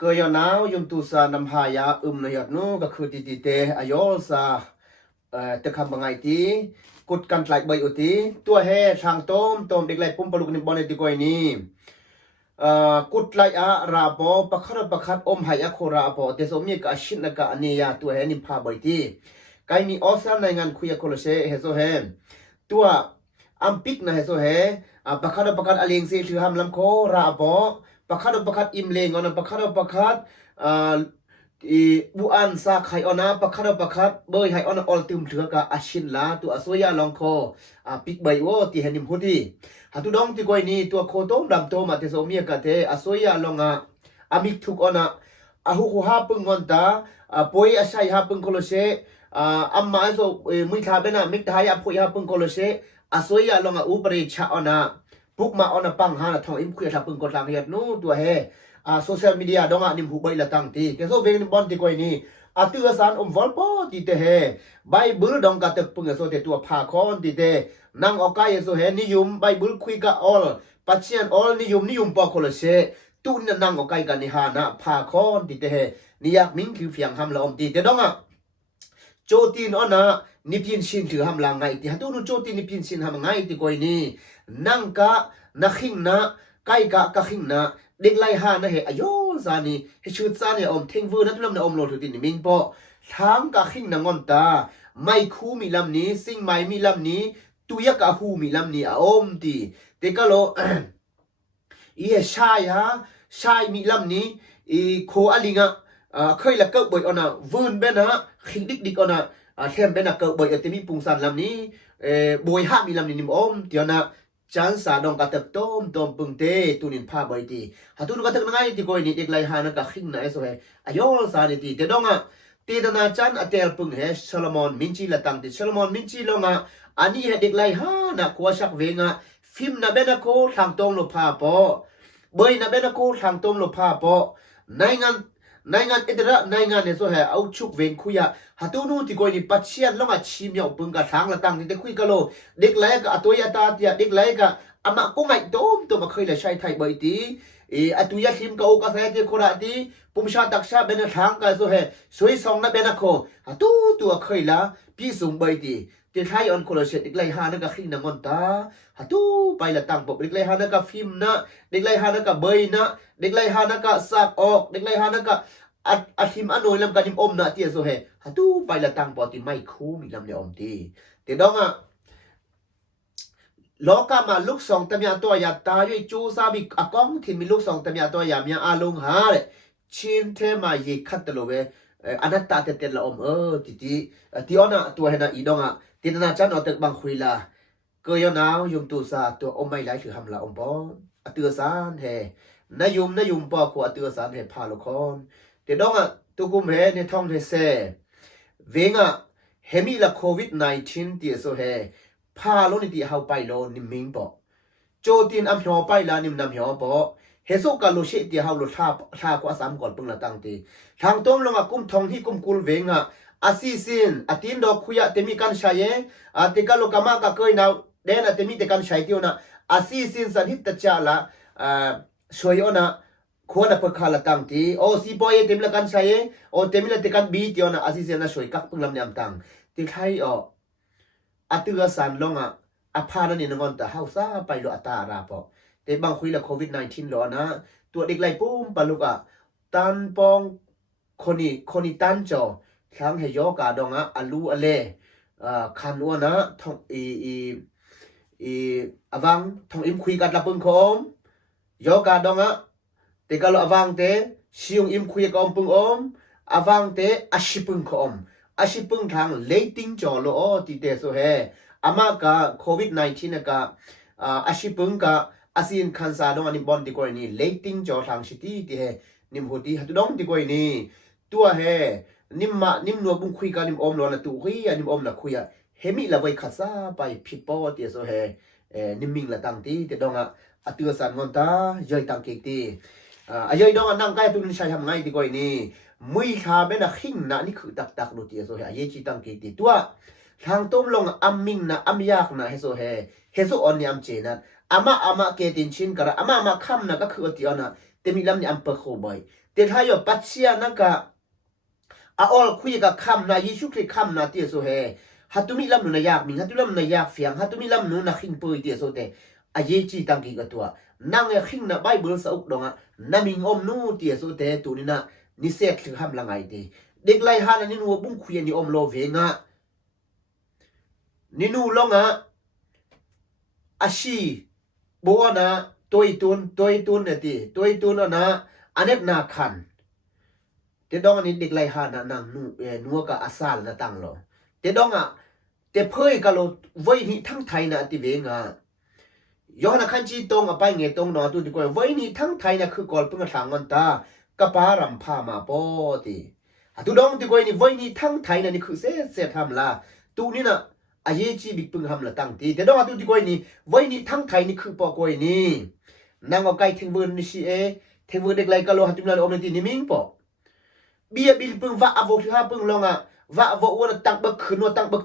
เกยอนาวยุมตุสานำหายานายดนูก็คือติเตอายอสาตะคำบางไงตีกุดกันไหลใบอุติตัวเฮทางต้มเด็กไหลปุ่มปลุกนิบอลในติกวยนี้กุดไหลอาราบอปักขรปักขัดอมหายาโคราบอเดสมีกาชินนกะอันนี้ยาตัวเฮนิมพาใบตีไกมีออสในงานคุยโคลเชเฮโซเฮตัวอัมปิกนะเฮโซเฮปักขรปักขัดอเลงซีถือหำลำโคราบอปักขัดปักขัดอิมเลงอนะปักขัดปักขัดบุอันซาไข่อนะปักขัดปักขัดเบยไข่อนะออลติมเถือกะอาชินลาตัวอสวยาลองโคปิกใบโอที่เฮนิมพุดีหาตุดองที่กวยนี้ตัวโคโต้มดำโตมาเทโซเมียกะเทอสวยาลองอามิกทุกอนะอาหุคุฮาปึงงอนตาป่วยอาศัยฮาปึงโคโลเชอัมมาโซมุยทาเบนะมิกทายาพุยฮาปึงโคโลเชอสวยาลองอุปริชาอนะปุกมาอนะปังฮานะทองอิมคุยทับปึงกอลังเฮียนูตัวเฮโซเชียลมีเดียดองนิมหูใบละตั้งทีแกโซเวงบอลที่กวยนี้ตือสารวอลโปติเตเฮไบเบิลดองกาเตปึงโซเตตัวพาคอนติเตนังออกายโซเฮนิยมไบเบิลคุยกะออลปัจเจียนออลนิยมปอโคลเชตุนนังออกายกันนิฮานะพาคอนติเตเฮนิยักมิงคือเฟียงฮัมละอมติเตดองโจตีนอนะนิพินชินถือหำลังไงที่ฮัตุนุโจตีนิพินชินหำไงที่กวยนี้นังกะนักขิงนะไก่กะกะขิงนะเด็กไล่หานะเฮอโยซานีเฮชุดซานีอมเทงเวอร์นัทลำนะอมโลทุตินมิงปอทางกะขิงนะงอนตาไม่คู่มีลำนี้สิ่งไม่มีลำนี้ตุยกะหูมีลำนี้อมตีเตกะโลอีชายฮะชายมีลำนี้อีโคอลิงะเคยละเกิดบ่อยอนะวืนเบนะขิงดิกอนะเทมเบนะเกิดบ่อยเตมีปุงสันลำนี้บ่อยฮะมีลำนี้นิมอมเตียนะจันสาดองกะเตต้มปึงเตตุนินพาบ่อยตีหาตุนกะเตนังไงที่กอยนี่เด็กไลหานะกะขิงนะเอโซเฮอายอลซานี่ตีเตดองะตีดนาจันอเตลปึงเฮซาโลมอนมินจีละตังติซาโลมอนมินจีลงะอันนี้เฮเด็กไลหานะกัวชักเวงะฟิมนะเบนะโคทางตรงโลพาปอเบยนะเบนะโคทางตรงโลพาปอในงานอิตระในงานเนี่ยโซเฮเอาชุกเวงคุยะหาตูนูที่กอยนี่ปัจเจียนลงอ่ะชิมยาวปึงกะทางละตังนี่เตคุยกะโลเด็กไลกะอตัวยาตาเตียเด็กไลกะอามาก็ไงตัวมาเคยเลยใช้ไทยใบตีอตุยาคิมกะโอกาเซติโคราตีปุ่มชาตักชาเบนทางกะโซเฮสวยสองนะเบนะโคหาตูตัวเคยละพี่สูงใบตีเตไทยออนโคลเชตเด็กไลหานะกะขิงนะงอนตาหาตูไปละตังปบเด็กไลหานะกะฟิมนะเด็กไลหานะกะเบยนะเด็กไลหานะกะซากออกเด็กไลหานะกะอาทิมอโนยลำกันนิมอมนะเตียโซเฮหาตูไปละตังปอติไม่คู่มีลำเดียวอมตีเตดองโลกามาลูกสองตะมีตัวยาตาอยู่จูซาบิอากองที่มีลูกสองตะมีตัวยามีอาลุงหาเลยชินเทมาเยคัตโลเวอนัตตาเตเตละอมที่อนะตัวเฮนะอีดองตินาจันอตึกบางคุยละเกยนาวยุมตูซาตัวอมไม่ไหลถือหำละอมปอนอตือสานเฮนายุมปอขวอตือสานเฮพาลคอนเตดองตุกุมเฮในท้องเฮเซเวงเฮมิละโควิด-19ที่โซเฮพาโลนิติเฮาไปโลนิมิงปอโจตินอัมหอไปลานิมนำหอปอเฮโซกาโลเชติเฮาโลทากว่าสามก่อนปึงละตังตีทางต้มลงกุมทองที่กุมกุลเวงอาซีซินอตินดอกคุยเตมีกันใช้เตกาโลกามากะเคยนาวเดนเตมีเตกันใช้เตียวนะอาซีซินสันหิตตะจาละสวยอนะควรจะเปิดขาละตังตีโอซีปอยเตมีละกันใช้โอเตมีละเตกันบีเตียวนะอาซีซินนะสวยกักปึงลำเนียมตังตีไทยอตือสันลงอพานันนี่นงอนแต่เฮาซาไปโลอัตาราปอแต่บางคุยละโควิด-19 หรอนะตัวเด็กไล่ปุ้มปะลุกตันปองคนนี้ตันจอทั้งเฮยอกาดองอลูอเลคันวนะทองอวังทองอิมคุยกันละปึงคมยอกาดองเตกาลอวังเตชิยงอิมคุยกับอมปึงอมอวังเตอชิปึงคมอาชิปึงทางเลติงจอโลติเตโซเฮอามากาโควิด-19 นะกะอาชิปึงกะอาซีนคันซาดองอันนี้บอนติกวยนี่เลติงจอทางชิตีติเฮนิมโหติฮัตุดองติกวยนี่ตัวเฮนิมนัวบุงคุยกันนิมอมโลนะตุคุยนิมอมนะคุยเฮมิละไว้คัสซาไปผิดปอติโซเฮนิมมิงละตังตีเตดองอตือสันงอนตาเยยตังเกตีเยยดองนั่งใกล้ตุนใช้ทำไงติกวยนี่มุยชาเบนะขิงนะนี่คือตักโลติโซเฮเยจิตังเกตีตัวทางต้มลงอัมมิงนะอัมยากนะเฮโซออนนี่อัมเจนะอามาเกตินชินกระอามาคำนะก็คือติอนะเตมิลำนี่อัมเปโคบอย เตทายปัจเจียนักะอาออลคุยกับคำนะยิชุคริคำนะเตียโซเฮฮัตุมิลำนุนายากมิงฮัตุลำนุนายากเฟียงฮัตุมิลำนุนขิงปุยเตียโซเตอาเยจีตังกีกับตัวนั่งขิงนะไบเบิลสอุกดงะนามิงอมนูเตียโซเตตูนี่นะนิเซตถึงห้ามละไงตีเด็กไล่ฮานันินัวบุ้งคุยนี่อมโลเวงะนินูลงะอาชีบัวนะตัวตุนเนี่ยตีตัวตุนนะอันเน็ตนาคันเตดองอันนี้เด็กไล่ฮานะนังนัวกับอาซาลนะตังโลเตดองอ่ะเตเพยกะโลไว้นี่ทั้งไทยนะติเวงะยอนะคันจีตรงอ่ะไปเงตรงนอตุดีกว่าไว้นี่ทั้งไทยนะคือกอลเพิ่งทางกันตากะปารำพามาปอติตุดองติกว่านี่ไว้นี่ทั้งไทยนะนี่คือเสทำละตูนี่นะอาเยจีบิกพึงทำละตั้งตีเตดองอ่ะตุดีกว่านี่ไว้นี่ทั้งไทยนี่คือปอกว่านี่นางเอาไก่เทงเวิร์นนี่สิเทงเวิร์นเด็กไล่กะโลหัตุมลาอมนตินี่มิงปอเบียบิลพึงว่าอโวที่ฮาพึงลงอ่ะว่าอโววันตักบักขืนว่าตักบัก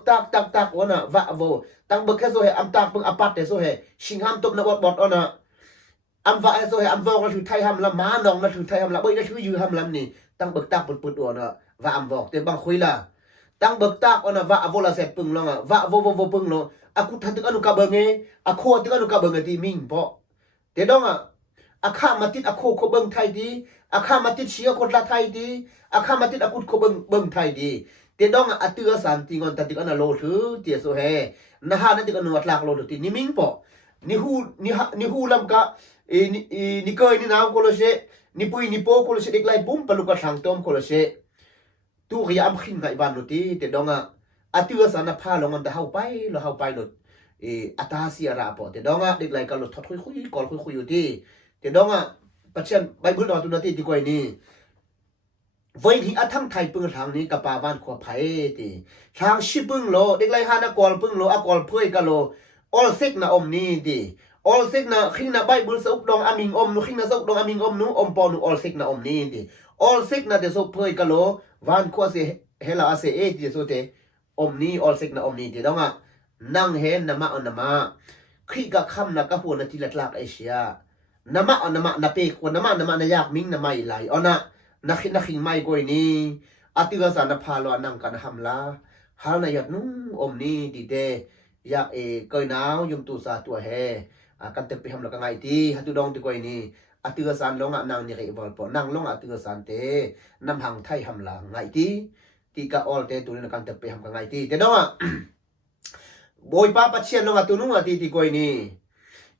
ตักวันน่ะว่าอโวตักบักแค่โซเฮอัมตักพึงอปัดเตโซเฮชิงห้ามตบนะบอดอ่ะนะอัมว่าโซเฮอัมวอกนะถือไทยห้ามละม้านองนะถือไทยห้ามละเบ้ยนะถือยือห้ามละนี่ตักบักตักปุดอ่ะนะว่าอัมวอกเต็มบังคุยละตักบักตักอ่ะนะว่าอโวละเสพพึงลงอ่ะว่าโวพึงลงอากูทันตึกอนุกาเบงเงอาโคตึกอนุกาเบงตีมิงปอเตดองอ่ะอาข้ามาติดอาโคโคเบงไทยดีอาข้ามาติดเชียคนละไทยดีอาข้ามาติดอากุดโคเบิงไทยดีเตดองอาตือสันติงอนตันติกันโลถือเตียโซเฮนะฮะนั่นติกันวัดลากโลถือนิมิงปอนิฮูลำกะนิเคยนี่นาวโคโลเชนิปุยนิโปโคโลเชเด็กไล่ปุ่มปลุกทางต้มโคโลเชตู้ขยามขินไงบ้านนุตีเตดองอาตือสันพาลงอันเดาไปเราเฮาไปหลุดอัตาเสียราปอเตดองเด็กไล่กันหลุดทอดคุยกอลคุยอยู่ที่เตดองปัจจัยใบบุญนอตุนาทีที่กวยนี่ไว้ที่ทั้งไทยปึงทางนี้กับปาวันขวบไผ่ตีทางชิปึงโลเด็กไรฮานากอลปึงโลอากอลเพื่อกะโลออลเซกนะอมนี่ตีออลเซกนะขิงนะใบบุญสุกดองอามิงอมนุขิงนะสุกดองอามิงอมนุอมปอนุออลเซกนะอมนี่ตีออลเซกนะเดสุเพื่อกะโลวันขวบเสเฮลาอาเซเอตีสุเตอมนี่ออลเซกนะอมนี่ตีต้องนั่งเห็นนะมาอันนะมาขี้กะคำนะกะหัวนาทีละลากเอเชียน้ำมันน้ำเปกวนน้ำมันนายากมิงน้ำไม่ไหลอ๋อนะนักขิงไม่กวยนี่อาทิตย์สารพาลอนังกันทำละฮาลนายนู้อมนี่ดีเดอยากกวยหนาวยุมตูซาตัวเฮกันเตะไปทำละกันไงทีฮัตุดองตีกวยนี่อาทิตย์สารลงนางนี่เก็บอลปอนังลงอาทิตย์สารเตน้ำหังไทยทำละไงทีกะออลเตตัวนี้กันเตะไปทำกันไงทีแต่น้องบอยป้าปัจเจียนลงอาตุนุ่งอาทิตย์ตีกวยนี่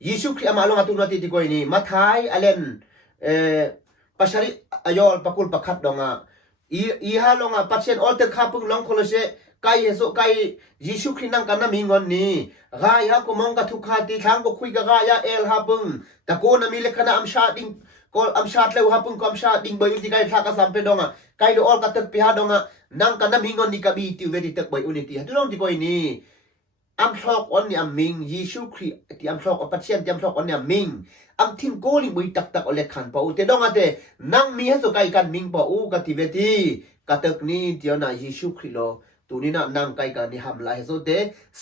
ยิสุคริอามาลงอาตุนติติโกยนี่มาทายอเลนปัชริอายอลปักุลปักขัดดงอีฮาลงปัจเจนออลเตข้าพึ่งลงโคลเชไกเฮโซไกยิสุครินังกันน้ำมิงอนนี่กายฮะก็มองกับทุกขาตีทางก็คุยกับกายเอลฮาพึ่งตะโกนมีเลขนะอัมชาดิงก็อัมชาเลวฮาพึ่งก็อัมชาดิงใบอุติไกทักสัมเพดงไกโลออลกัตเปียดงนังกันน้ำมิงอนนี่กับบีติวเวดิตใบอุนิติฮัตุลงติโกยนี่อัมชอกอันนี้อัมมิงยิสุคริที่อัมชอกปัจเจนที่อัมชอกอันนี้อัมมิงอัมทิ้งโกลิบุยตักอเลขันปะอุเตดองอาเตนังมีให้สุกายกันมิงปะอุกติเวทีกัตกนี้เดียวนะยิสุคริโลตัวนี้นะนังไกกันนี่ทำลายให้สุดเต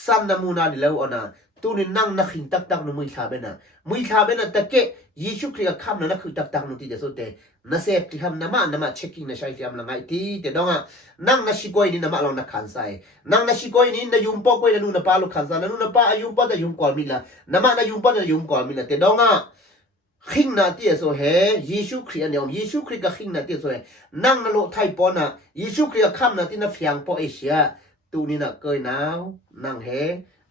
สันนามูนาดิเลวอันนะตัวนี้นังนักหินตักนุมือชาเบนะมือชาเบนะตะเกะยิสุคริกับคำนั้นนักคือตักนุที่เดสุดเตน่าเสพที่ทำน้ำเช็คกิ้งนะใช้ที่ทำละไงที่เดดองนังนักชิโกยนี่น้ำเรานักขันใส่นังนักชิโกยนี่นายุมปอกวยนานูนับปาลุขันใส่นานูนับปาอายุมปอจะยุมก่อนมิละน้ำนายุมปอจะยุมก่อนมิละเดดองขิงนาที่โซเฮยิสุคริอันยอมยิสุคริกับขิงนาที่โซเฮนังนาโลไทยปอนะยิสุคริกับคำนาที่นับเฟียงปอเอเชียตัวนี้นะเกยหนาวนังเฮ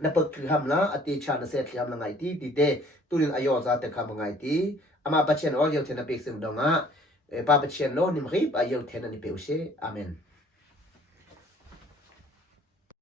นับเปิดคือทำละอติชาณเสพที่ทำละไงที่ดีเดตัวนี้อายอซาแต่คำละไงที่อามาปัจเจนออลเยลเทนเปกซึ่งดงป้าปัจเจนโลนิมริบอายอเทนนิเปอุเชอาเมน